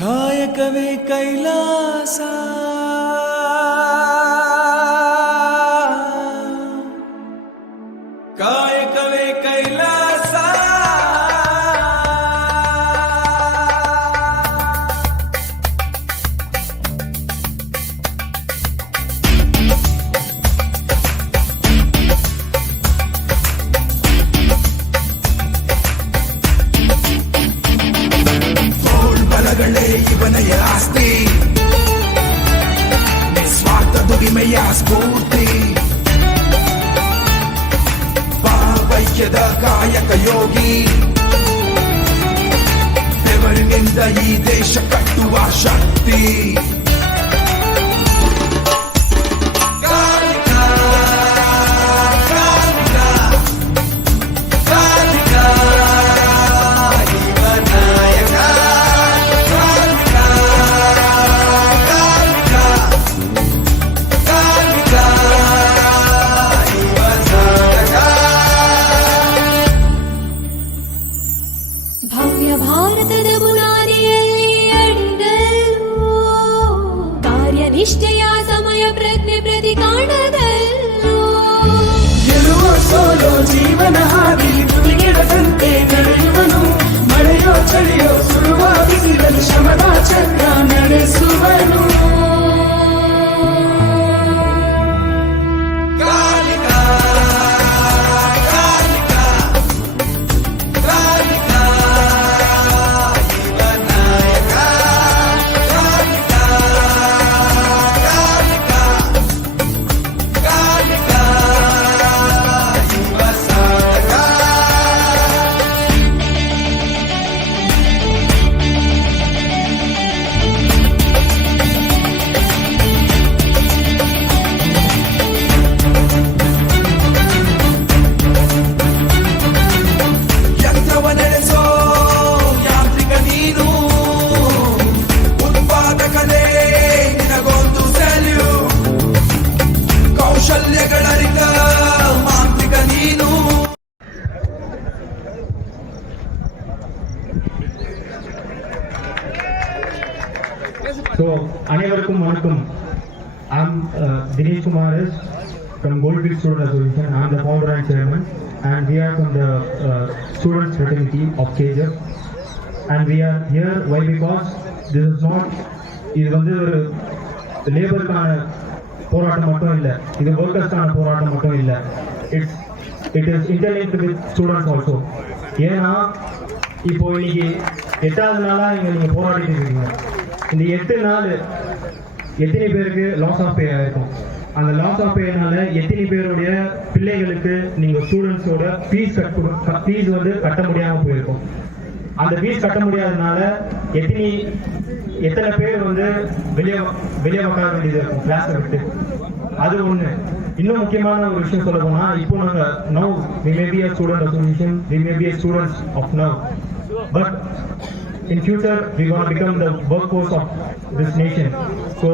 ಕಾಯಕವೇ ಕೈಲಾಸ ಕಾಯಕವೇ ಕೈಲಾಸ ಇವನೆಯ ಆಸ್ತಿ ನಿಸ್ವಾರ್ಥ ದುಡಿಮೆಯ ಸ್ಫೂರ್ತಿ ಭಾವೈಕ್ಯದ ಕಾಯಕ ಯೋಗಿ ಬೆವರಿನಿಂದ ಈ ದೇಶ ಕಟ್ಟುವ ಶಕ್ತಿ ಭವ್ಯ ಭಾರತದ ಬುನಾದಿಯಲ್ಲಿ ಅಡಿಗಲ್ಲು ಕಾರ್ಯನಿಷ್ಠೆಯ ಸಮಯ ಪ್ರಜ್ಞೆ ಪ್ರತಿ ಕಾಣದಲ್ಲೂ ಗೆಲುವ ಸೋಲೋ ಜೀವನ ಹಾದಿ ತುಳಿಗೆಡದಂತೆ ನಡೆಯುವನು ಮಳೆಯೋ ಚಳಿಯೋ ಸುಡುವ ಬಿಸಿಲಲ್ಲಿ ಶ್ರಮದ ಚಕ್ರ ನಡೆಸುವನು So, அனைவருக்கும் வணக்கம். I'm Dinesh Kumar from Goldfield Student Association. I'm the founder and chairman, and we are from the students fraternity of KJF. And we are here why because this is not இது வந்து ஒரு லேபருக்கான போராட்டம் மட்டும் இல்லை, இது ஒர்க்கர்ஸ்க்கான போராட்டம் மட்டும் இல்லை. It is interlinked with students also. ஏன்னா இப்போ இன்னைக்கு 8வது நாளா இங்க நீங்க போராடிட்டு இருக்கீங்க. இந்த 8 நாள் எத்தனை பேருக்கு லாஸ் ஆஃப் பே ஆயிருக்கும்? அந்த லாஸ் ஆஃப் பேனால எத்தனை பேருடைய பிள்ளைகளுக்கு நீங்க ஸ்டூடெண்ட்ஸோட ஃபீஸ் வந்து கட்ட முடியாம போயிருக்கும். அந்த ஃபீஸ் கட்ட முடியாதனால எத்தனை பேர் வந்து வெளியே உட்கார வேண்டியது இருக்கும் கிளாஸை விட்டு. அது ஒண்ணு. இன்னும் முக்கியமான ஒரு விஷயம் சொல்ல போனா, இப்போ நாங்க now we may be a student association, we may be a students of now, but in future we want to become the workforce of this nation. So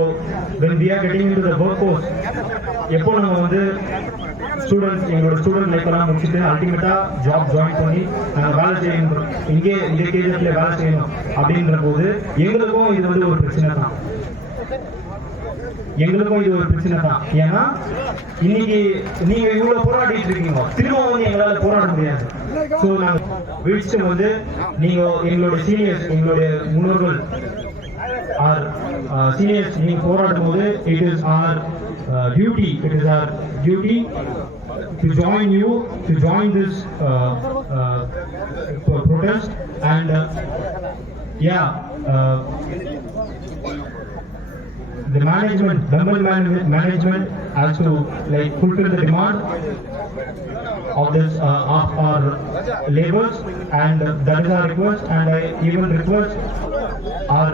when we are getting into the workforce, எப்போ நம்ம வந்து ஸ்டூடெண்ட்ஸ் எங்களோட student life எல்லாம் முடிச்சுட்டு அல்டிமேட்டா job join பண்ணி நாங்கள் வேலை செய்யணும், இங்கே இந்த கேஜஸ்ல வேலை செய்யணும் அப்படின்ற போது எங்களுக்கும் இது வந்து ஒரு பிரச்சனை தான். எங்களுக்கும் இது ஒரு பிரச்சனை தான். ஏன்னா இன்னைக்கு நீங்க இவ்வளவு போராடிட்டு இருக்கீங்க, திரும்ப வந்து எங்களால போராட முடியாது. ஸோ நாங்க வீழ்ச்சி வந்து நீங்க எங்களோட சீனியர்ஸ், எங்களுடைய முன்னோர்கள் ஆர் சீனியர்ஸ் நீங்க போராடும் போது it is our duty to join you, to join this protest. And the management has to like fulfill the demand of this of our laborers, and that is our request. And I even request our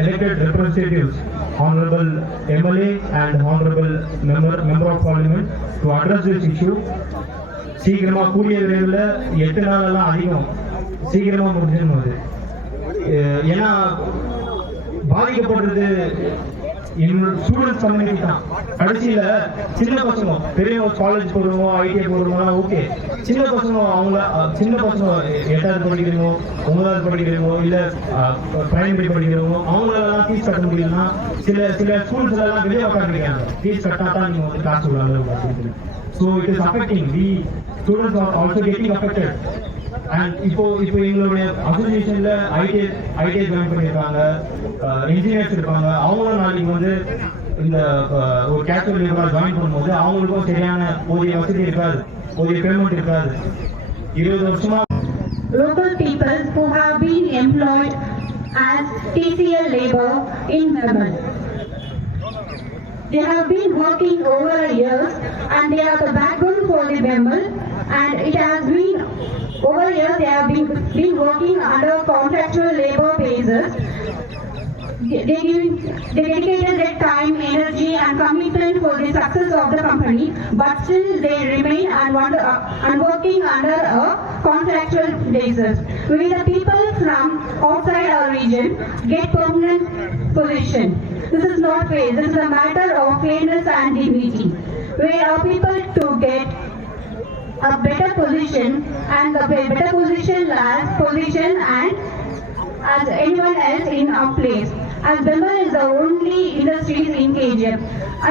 elected representatives, honorable MLA and honorable member of parliament, to address this issue. சீக்கிரமா கூடிய விரைவில் 8 நாளெல்லாம் அதிகம் சீக்கிரமா முடிஞ்சிடணும். அது ஏன்னா பாதிக்கப்படுறது என்னோட ஸ்டூடெண்ட்ஸ் கம்யூனிட்டி தான். கடைசியில சின்ன பசங்க பெரிய காலேஜ் போடுவோம், ஐடிஐ போடுவோம், ஓகே. சின்ன பசங்க சின்ன பசங்க 8வது படிக்கிறவங்க, 9வது படிக்கிறவங்க, இல்ல பிரைமரி படிக்கிறவங்க, அவங்களெல்லாம் ஃபீஸ் கட்ட முடியலன்னா சில ஸ்கூல்ஸ்ல எல்லாம் வெளியே உட்காந்துருக்காங்க. ஃபீஸ் கட்டா தான் நீங்க வந்து கிளாஸ் விடலாம். So it is affecting. The students are also getting affected. And இப்போ எங்களுடைய அசோசியேஷன்ல ஐடிஐ ஜாயின் பண்ணியிருக்காங்க, இன்ஜினியர்ஸ் இருப்பாங்க. அவங்களும் நாளைக்கு வந்து இந்த ஒரு கேஷுவல் லேபரா ஜாயின் பண்ணும்போது அவங்களுக்கும் சரியான போதிய வசதி இருக்காது, போதிய பேமெண்ட் இருக்காது. 20 வருஷமா local people who have been employed as TCL labor in Melbourne. They have been working over years and they are the backbone for the Melbourne, and it has been over years they have been working under contractual labor basis. They dedicated their time, energy and commitment for the success of the company, but still they remain and working under a contractual basis. We the people from outside our region get permanent position. This is not fair. This is a matter of fairness and dignity. We are people to get a better position, and the better position last position and as anyone else in our place. As Bengal is the only industries in KGF.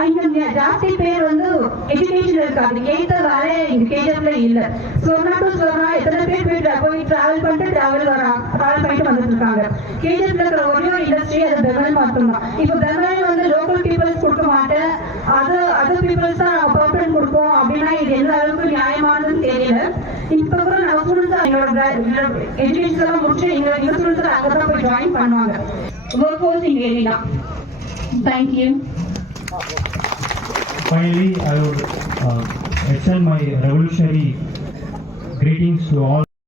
இங்க ஜாஸ்தி பேர் வந்து எஜுகேஷன் இருக்காது, ஏத்த வேலை இங்க கேஜிஎஃப்ல இல்ல. சொன்னா எத்தனை பேர் போய் டிராவல் பண்ணிட்டு வந்துட்டு இருக்காங்க. கேஜிஎஃப்ல இருக்கிற ஒரே ஒரு இண்டஸ்ட்ரி அது பெங்கால் மட்டும்தான். இப்ப பெங்கால் வந்து லோக்கல் பீப்புள்ஸ் கொடுக்க மாட்டேன், அதர் பீப்புள்ஸ் தான் பர்மனன்ட் கொடுப்போம் அப்படின்னா இது எந்த அளவுக்கு நியாயமானதுன்னு தெரியல. இப்ப கூட நம்ம ஸ்டூடெண்ட்ஸ் எங்களோட எஜுகேஷன் எல்லாம் முடிச்சு எங்க ஸ்டூடெண்ட்ஸ் அங்கதான் போய் ஜாயின் பண்ணுவாங்க. Workforce in area. Thank you. Finally, I would extend my revolutionary greetings to all